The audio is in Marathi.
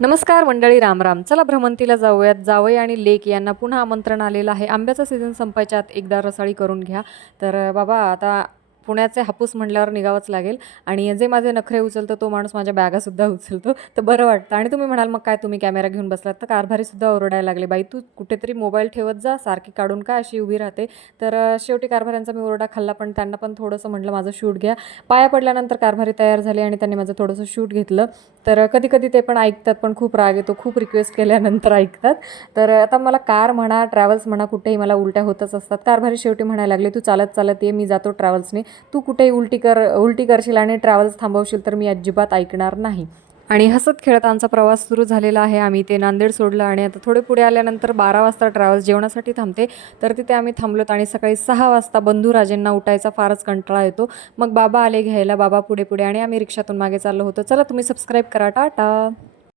नमस्कार मंडळी, राम राम. चला भ्रमंतीला जाऊयात. जावई आणि लेक यांना पुन्हा आमंत्रण आलेलं आहे. आंब्याचा सीझन संपायच्या आत एकदा रसाळी करून घ्या. तर बाबा आता पुण्याचे हापूस म्हटल्यावर निघावंच लागेल आणि जे माझे नखरे उचलतो तो माणूस माझ्या बॅगासुद्धा उचलतो. तर बरं वाटतं. आणि तुम्ही म्हणाल, मग काय तुम्ही कॅमेरा घेऊन बसलात? तर कारभारीसुद्धा ओरडायला लागले, बाई तू कुठेतरी मोबाईल ठेवत जा, सारखी काढून का अशी उभी राहते? तर शेवटी कारभाऱ्यांचा मी ओरडा खाल्ला, पण त्यांना पण थोडंसं म्हटलं माझं शूट घ्या. पाया पडल्यानंतर कारभारी तयार झाले आणि त्यांनी माझं थोडंसं शूट घेतलं. तर कधी-कधी ते पण ऐकतात, पण खूप राग येतो. खूप रिक्वेस्ट केल्यानंतर ऐकतात. तर आता मला कार म्हणा, ट्रॅव्हल्स म्हणा, कुठेही मला उलट्या होतच असतात. कारभारी शेवटी म्हणायला लागले, "तू चालत-चालत ये, मी जातो ट्रॅव्हल्सने. तू कुठेही उलटी करशील आणि ट्रॅव्हल्स थांबवशील तर मी अजिबात ऐकणार नाही." आणि हसत-खेळत आमचा प्रवास सुरू झालेला आहे. आम्ही ते नांदेड सोडलं आणि आता थोडे पुढे आल्यानंतर 12 वाजता ट्रॅव्हल्स जेवणासाठी थांबते. तर तिथे आम्ही थांबलोत आणि सकाळी 6 वाजता बंधू-राजेंना उठायचा फारच कंटाळा येतो. मग बाबा आले घ्यायला. बाबा पुढे-पुढे आणि आम्ही रिक्षातून मागे चाललो होतो. चला तुम्ही सबस्क्राईब करा. टाटा.